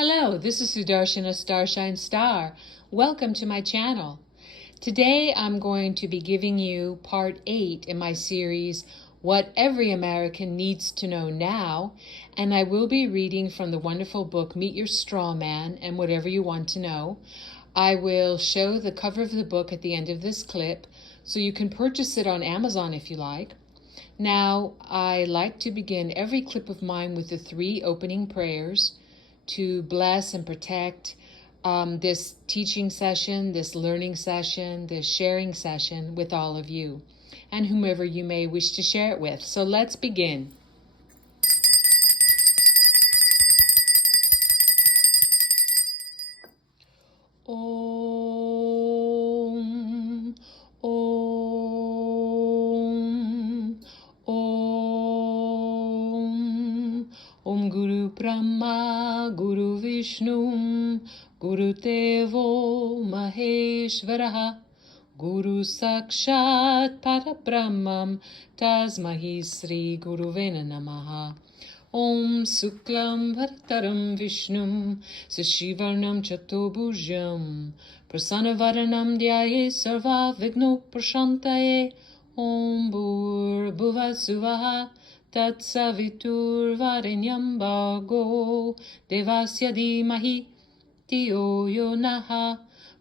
Hello, this is Sudarshana Starshine Star. Welcome to my channel. Today I'm going to be giving you part 8 in my series, What Every American Needs to Know Now, and I will be reading from the wonderful book, Meet Your Straw Man and Whatever You Want to Know. I will show the cover of the book at the end of this clip, so you can purchase it on Amazon if you like. Now, I like to begin every clip of mine with the 3 opening prayers to bless and protect this teaching session, this learning session, this sharing session with all of you and whomever you may wish to share it with. So let's begin. Om, Om, Om, Om Guru Brahma, Guru Vishnu, Guru Devo Maheshwaraha, Guru Sakshat Parabrahmam, Tasmahi Sri Guruvena Namaha. Om Suklam Vartaram Vishnum Sashivarnam Chatobhujam Prasanavaranam Dhyaye Sarva Vigno Prashantaye. Om Bhur Bhuvasuvaha Tat Savitur Varenyam Bhargo Devasya Dhimahi Dhiyo Yo Naha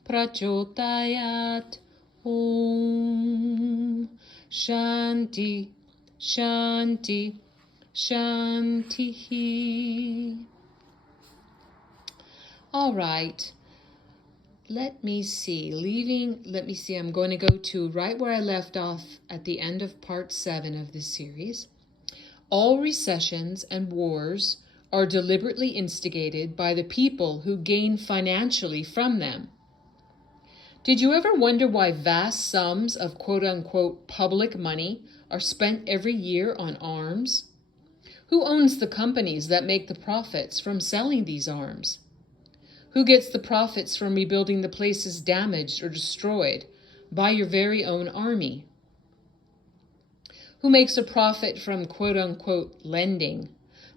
Prachotayat. Om Shanti Shanti Shanti. All right. Let me see. I'm going to go to right where I left off at the end of part 7 of this series. All recessions and wars are deliberately instigated by the people who gain financially from them. Did you ever wonder why vast sums of quote-unquote public money are spent every year on arms? Who owns the companies that make the profits from selling these arms? Who gets the profits from rebuilding the places damaged or destroyed by your very own army? Who makes a profit from quote-unquote lending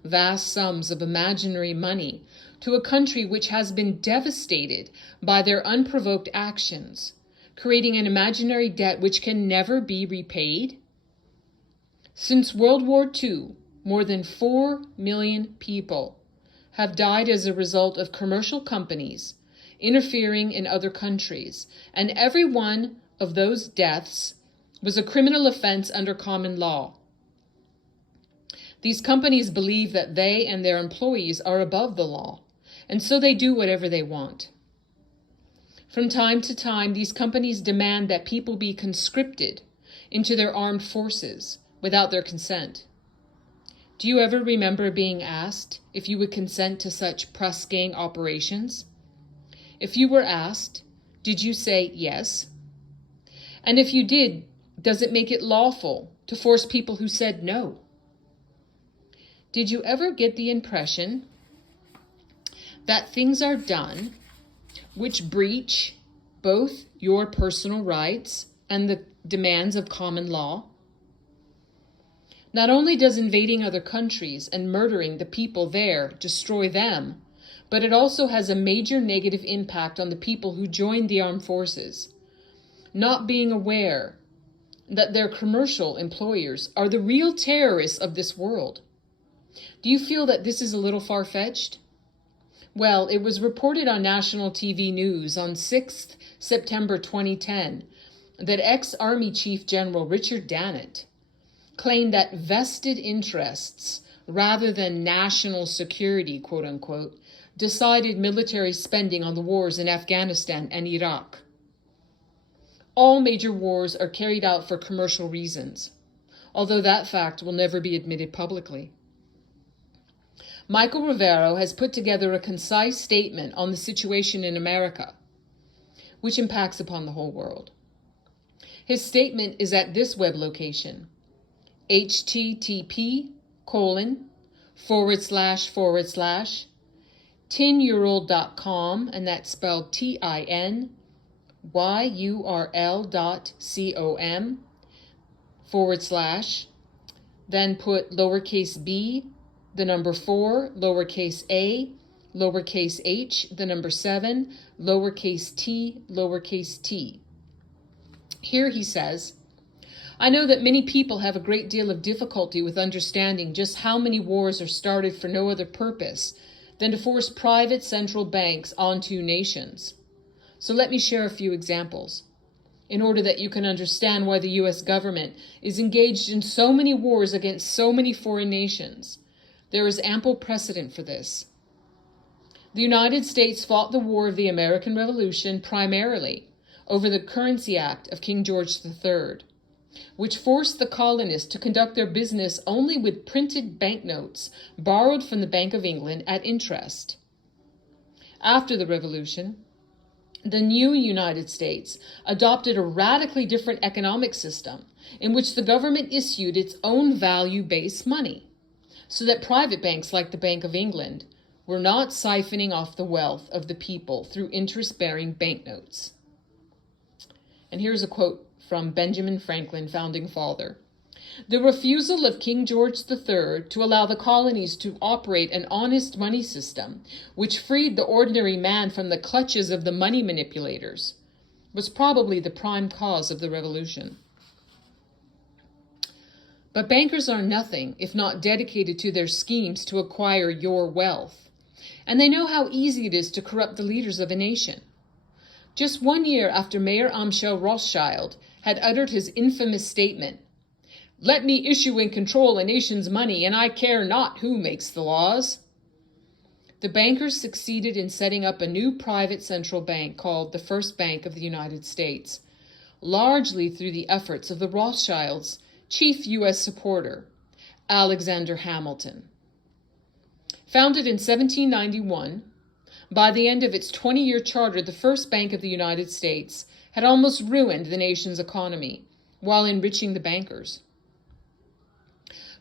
vast sums of imaginary money to a country which has been devastated by their unprovoked actions, creating an imaginary debt which can never be repaid? Since World War II, more than 4 million people have died as a result of commercial companies interfering in other countries, and every one of those deaths was a criminal offense under common law. These companies believe that they and their employees are above the law, and so they do whatever they want. From time to time, these companies demand that people be conscripted into their armed forces without their consent. Do you ever remember being asked if you would consent to such press gang operations? If you were asked, did you say yes? And if you did, does it make it lawful to force people who said no? Did you ever get the impression that things are done which breach both your personal rights and the demands of common law? Not only does invading other countries and murdering the people there destroy them, but it also has a major negative impact on the people who join the armed forces, not being aware that their commercial employers are the real terrorists of this world. Do you feel that this is a little far-fetched? Well, it was reported on national TV news on 6th September 2010 that ex-Army Chief General Richard Dannett claimed that vested interests, rather than national security, quote-unquote, decided military spending on the wars in Afghanistan and Iraq. All major wars are carried out for commercial reasons, although that fact will never be admitted publicly. Michael Rivero has put together a concise statement on the situation in America, which impacts upon the whole world. His statement is at this web location, http://tinyurl.com, and that's spelled tinyurl.com, then put lowercase b, the number 4, lowercase a, lowercase h, the number 7, lowercase t, lowercase t. Here he says, I know that many people have a great deal of difficulty with understanding just how many wars are started for no other purpose than to force private central banks onto nations. So let me share a few examples, in order that you can understand why the U.S. government is engaged in so many wars against so many foreign nations. There is ample precedent for this. The United States fought the War of the American Revolution primarily over the Currency Act of King George III, which forced the colonists to conduct their business only with printed banknotes borrowed from the Bank of England at interest. After the Revolution, the new United States adopted a radically different economic system in which the government issued its own value-based money, so that private banks like the Bank of England were not siphoning off the wealth of the people through interest-bearing banknotes. And here's a quote from Benjamin Franklin, founding father. The refusal of King George III to allow the colonies to operate an honest money system, which freed the ordinary man from the clutches of the money manipulators, was probably the prime cause of the revolution. But bankers are nothing if not dedicated to their schemes to acquire your wealth, and they know how easy it is to corrupt the leaders of a nation. Just 1 year after Mayer Amschel Rothschild had uttered his infamous statement, "Let me issue and control a nation's money, and I care not who makes the laws," the bankers succeeded in setting up a new private central bank called the First Bank of the United States, largely through the efforts of the Rothschilds' chief U.S. supporter, Alexander Hamilton. Founded in 1791, by the end of its 20-year charter, the First Bank of the United States had almost ruined the nation's economy while enriching the bankers.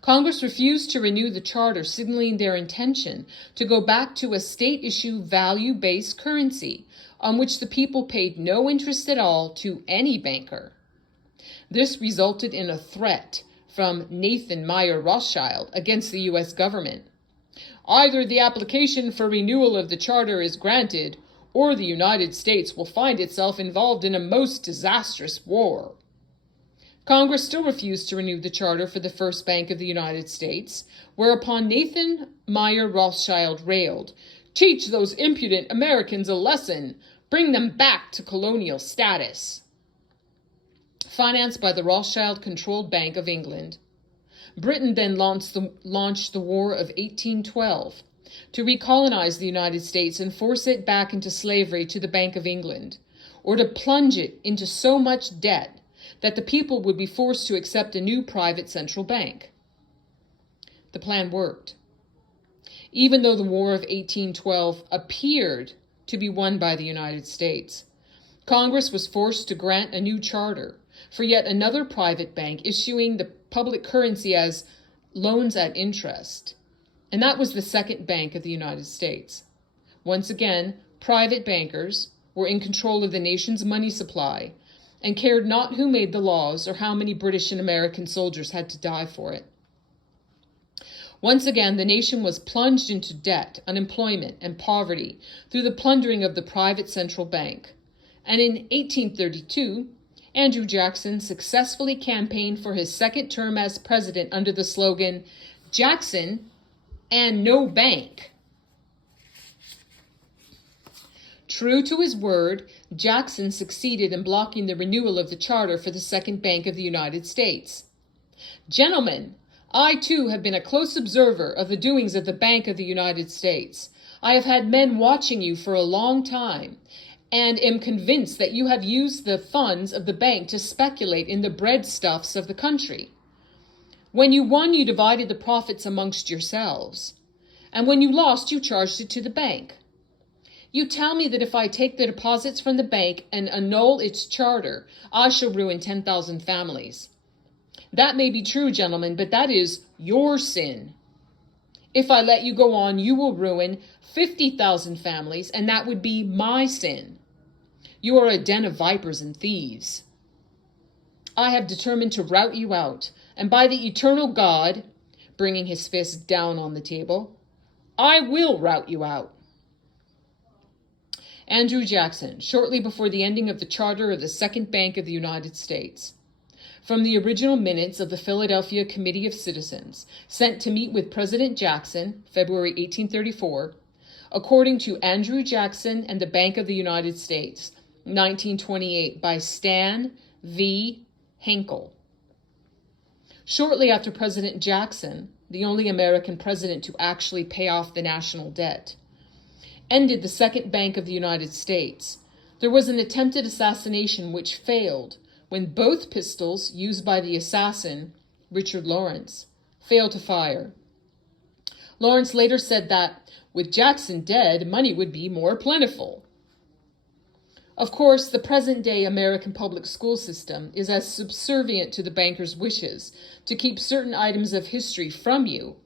Congress refused to renew the charter, signaling their intention to go back to a state-issue value-based currency on which the people paid no interest at all to any banker. This resulted in a threat from Nathan Mayer Rothschild against the U.S. government. Either the application for renewal of the charter is granted, or the United States will find itself involved in a most disastrous war. Congress still refused to renew the charter for the First Bank of the United States, whereupon Nathan Mayer Rothschild railed, "Teach those impudent Americans a lesson. Bring them back to colonial status." Financed by the Rothschild-controlled Bank of England, Britain then launched the War of 1812 to recolonize the United States and force it back into slavery to the Bank of England, or to plunge it into so much debt that the people would be forced to accept a new private central bank. The plan worked. Even though the War of 1812 appeared to be won by the United States, Congress was forced to grant a new charter for yet another private bank, issuing the public currency as loans at interest. And that was the Second Bank of the United States. Once again, private bankers were in control of the nation's money supply and cared not who made the laws or how many British and American soldiers had to die for it. Once again, the nation was plunged into debt, unemployment, and poverty through the plundering of the private central bank. And in 1832, Andrew Jackson successfully campaigned for his second term as president under the slogan, "Jackson and no bank." True to his word, Jackson succeeded in blocking the renewal of the charter for the Second Bank of the United States. "Gentlemen, I too have been a close observer of the doings of the Bank of the United States. I have had men watching you for a long time, and am convinced that you have used the funds of the bank to speculate in the breadstuffs of the country. When you won, you divided the profits amongst yourselves, and when you lost, you charged it to the bank. You tell me that if I take the deposits from the bank and annul its charter, I shall ruin 10,000 families. That may be true, gentlemen, but that is your sin. If I let you go on, you will ruin 50,000 families, and that would be my sin. You are a den of vipers and thieves. I have determined to rout you out, and by the eternal God," bringing his fist down on the table, "I will rout you out." Andrew Jackson, shortly before the ending of the charter of the Second Bank of the United States. From the original minutes of the Philadelphia Committee of Citizens, sent to meet with President Jackson, February 1834, according to Andrew Jackson and the Bank of the United States, 1928, by Stan V. Henkel. Shortly after President Jackson, the only American president to actually pay off the national debt, ended the Second Bank of the United States, there was an attempted assassination which failed when both pistols used by the assassin, Richard Lawrence, failed to fire. Lawrence later said that, with Jackson dead, money would be more plentiful. Of course, the present-day American public school system is as subservient to the bankers' wishes to keep certain items of history from you,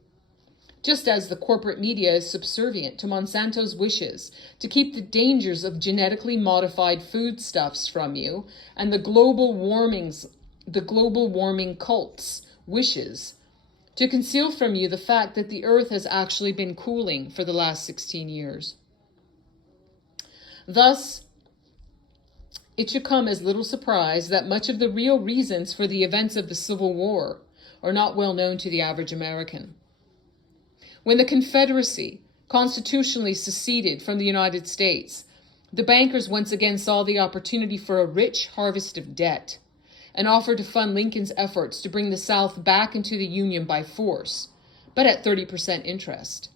just as the corporate media is subservient to Monsanto's wishes to keep the dangers of genetically modified foodstuffs from you, and the global warming cult's wishes to conceal from you the fact that the earth has actually been cooling for the last 16 years. Thus, it should come as little surprise that much of the real reasons for the events of the Civil War are not well known to the average American. When the Confederacy constitutionally seceded from the United States, the bankers once again saw the opportunity for a rich harvest of debt and offered to fund Lincoln's efforts to bring the South back into the Union by force, but at 30% interest.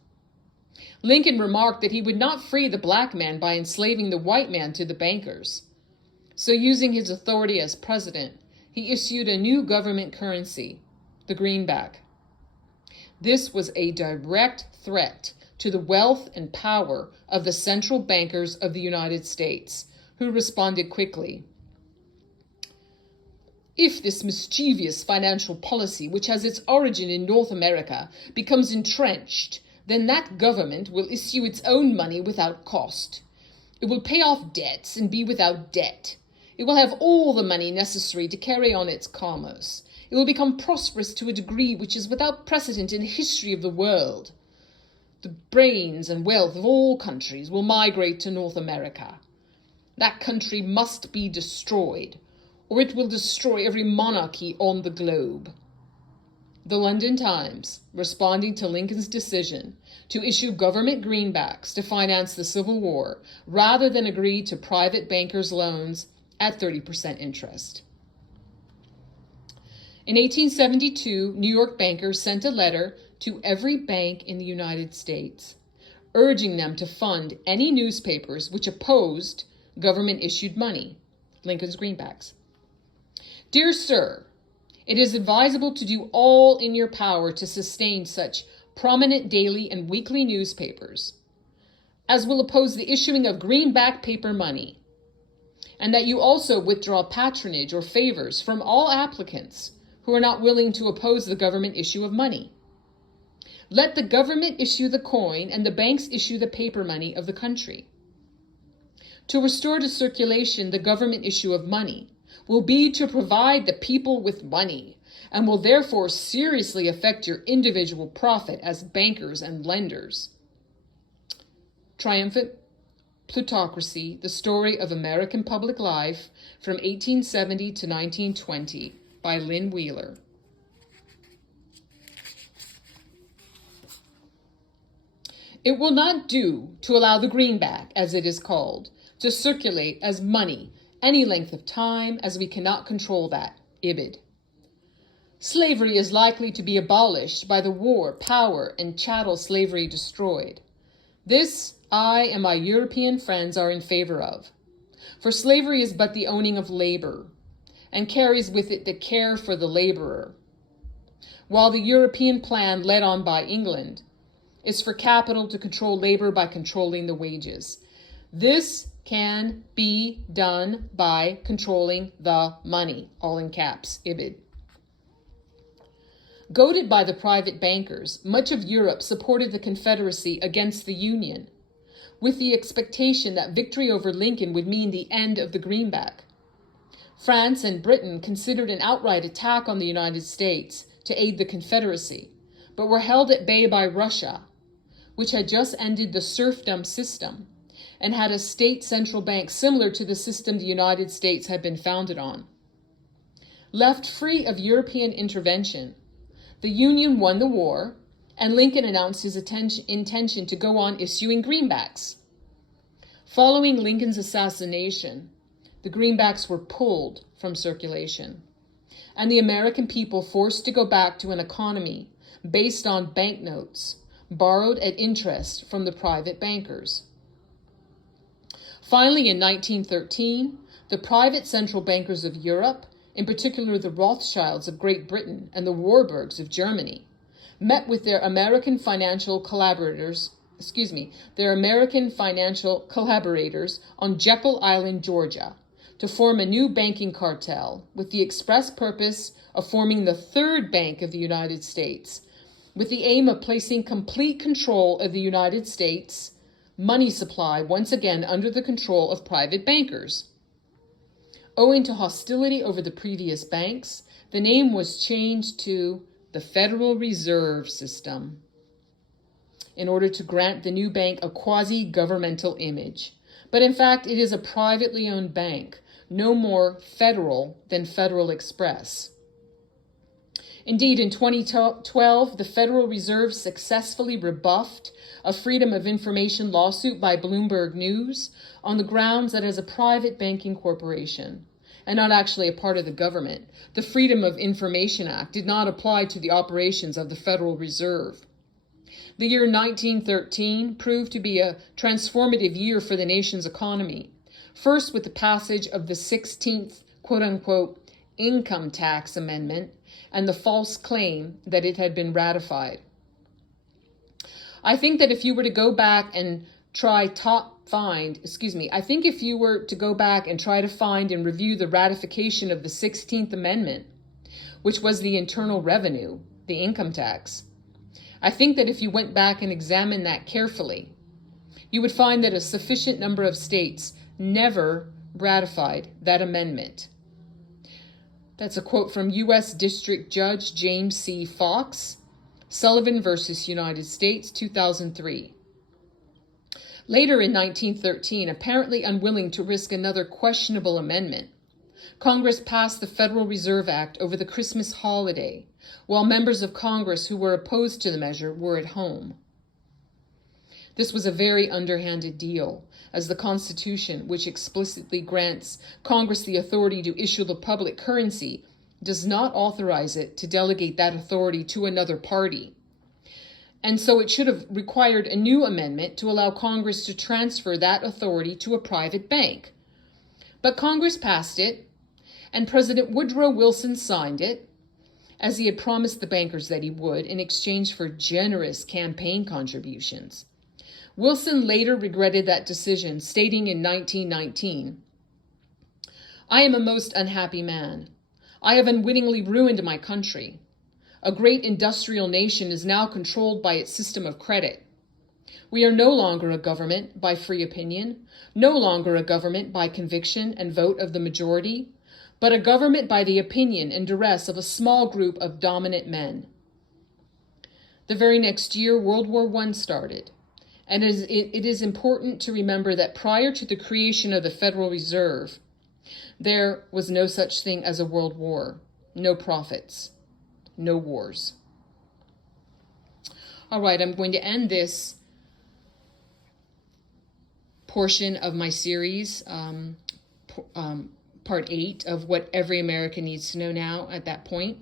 Lincoln remarked that he would not free the black man by enslaving the white man to the bankers. So using his authority as president, he issued a new government currency, the greenback. This was a direct threat to the wealth and power of the central bankers of the United States, who responded quickly. If this mischievous financial policy, which has its origin in North America, becomes entrenched, then that government will issue its own money without cost. It will pay off debts and be without debt. It will have all the money necessary to carry on its commerce. It will become prosperous to a degree which is without precedent in the history of the world. The brains and wealth of all countries will migrate to North America. That country must be destroyed, or it will destroy every monarchy on the globe. The London Times, responding to Lincoln's decision to issue government greenbacks to finance the Civil War, rather than agree to private bankers' loans at 30% interest. In 1872, New York bankers sent a letter to every bank in the United States, urging them to fund any newspapers which opposed government-issued money, Lincoln's greenbacks. Dear Sir, it is advisable to do all in your power to sustain such prominent daily and weekly newspapers as will oppose the issuing of greenback paper money, and that you also withdraw patronage or favors from all applicants who are not willing to oppose the government issue of money. Let the government issue the coin and the banks issue the paper money of the country. To restore to circulation the government issue of money will be to provide the people with money, and will therefore seriously affect your individual profit as bankers and lenders. Triumphant Plutocracy, The Story of American Public Life, from 1870 to 1920, by Lynn Wheeler. It will not do to allow the greenback, as it is called, to circulate as money any length of time, as we cannot control that. Ibid. Slavery is likely to be abolished by the war, power, and chattel slavery destroyed. This I and my European friends are in favor of. For slavery is but the owning of labor, and carries with it the care for the laborer, while the European plan led on by England is for capital to control labor by controlling the wages. This can be done by controlling the money, all in caps, Ibid. Goaded by the private bankers, much of Europe supported the Confederacy against the Union, with the expectation that victory over Lincoln would mean the end of the greenback. France and Britain considered an outright attack on the United States to aid the Confederacy, but were held at bay by Russia, which had just ended the serfdom system and had a state central bank similar to the system the United States had been founded on. Left free of European intervention, the Union won the war, and Lincoln announced his intention to go on issuing greenbacks. Following Lincoln's assassination, the greenbacks were pulled from circulation, and the American people forced to go back to an economy based on banknotes borrowed at interest from the private bankers. Finally, in 1913, the private central bankers of Europe, in particular the Rothschilds of Great Britain and the Warburgs of Germany, met with their American financial collaborators on Jekyll Island, Georgia, to form a new banking cartel with the express purpose of forming the third bank of the United States, with the aim of placing complete control of the United States money supply once again under the control of private bankers. Owing to hostility over the previous banks, the name was changed to the Federal Reserve System in order to grant the new bank a quasi-governmental image. But in fact, it is a privately owned bank, no more federal than Federal Express. Indeed, in 2012, the Federal Reserve successfully rebuffed a Freedom of Information lawsuit by Bloomberg News on the grounds that as a private banking corporation, and not actually a part of the government, the Freedom of Information Act did not apply to the operations of the Federal Reserve. The year 1913 proved to be a transformative year for the nation's economy, first with the passage of the 16th, quote-unquote, income tax amendment and the false claim that it had been ratified. I think that if you were to go back and try to find and review the ratification of the 16th Amendment, which was the internal revenue, the income tax, I think that if you went back and examined that carefully, you would find that a sufficient number of states never ratified that amendment. That's a quote from U.S. District Judge James C. Fox, Sullivan versus United States, 2003. Later in 1913, apparently unwilling to risk another questionable amendment, Congress passed the Federal Reserve Act over the Christmas holiday, while members of Congress who were opposed to the measure were at home. This was a very underhanded deal, as the Constitution, which explicitly grants Congress the authority to issue the public currency, does not authorize it to delegate that authority to another party. And so it should have required a new amendment to allow Congress to transfer that authority to a private bank. But Congress passed it, and President Woodrow Wilson signed it, as he had promised the bankers that he would in exchange for generous campaign contributions. Wilson later regretted that decision, stating in 1919, "I am a most unhappy man. I have unwittingly ruined my country. A great industrial nation is now controlled by its system of credit. We are no longer a government by free opinion, no longer a government by conviction and vote of the majority, but a government by the opinion and duress of a small group of dominant men." The very next year, World War I started. And it is important to remember that prior to the creation of the Federal Reserve, there was no such thing as a world war, no profits, no wars. All right, I'm going to end this portion of my series, part 8 of what every American needs to know now at that point.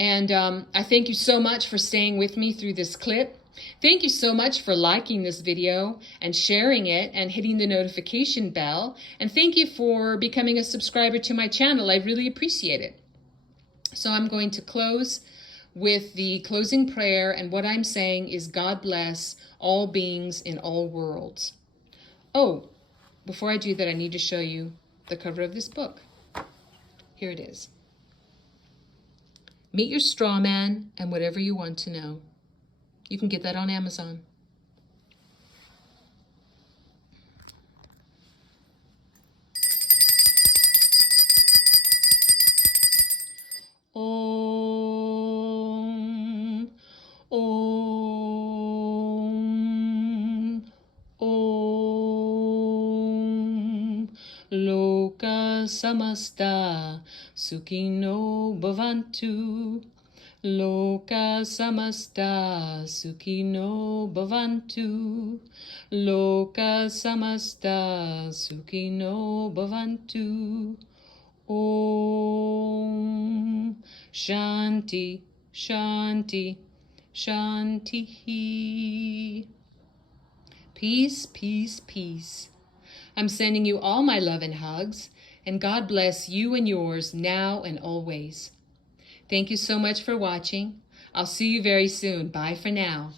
And I thank you so much for staying with me through this clip. Thank you so much for liking this video and sharing it and hitting the notification bell. And thank you for becoming a subscriber to my channel. I really appreciate it. So I'm going to close with the closing prayer. And what I'm saying is God bless all beings in all worlds. Oh, before I do that, I need to show you the cover of this book. Here it is. Meet Your Straw Man and Whatever You Want to Know. You can get that on Amazon. Om, Om, Om. samasta sukhino bhavantu. Loka samasta sukhino bhavantu. Loka samasta sukhino bhavantu. Om Shanti, Shanti, Shanti. Peace, peace, peace. I'm sending you all my love and hugs, and God bless you and yours now and always. Thank you so much for watching. I'll see you very soon. Bye for now.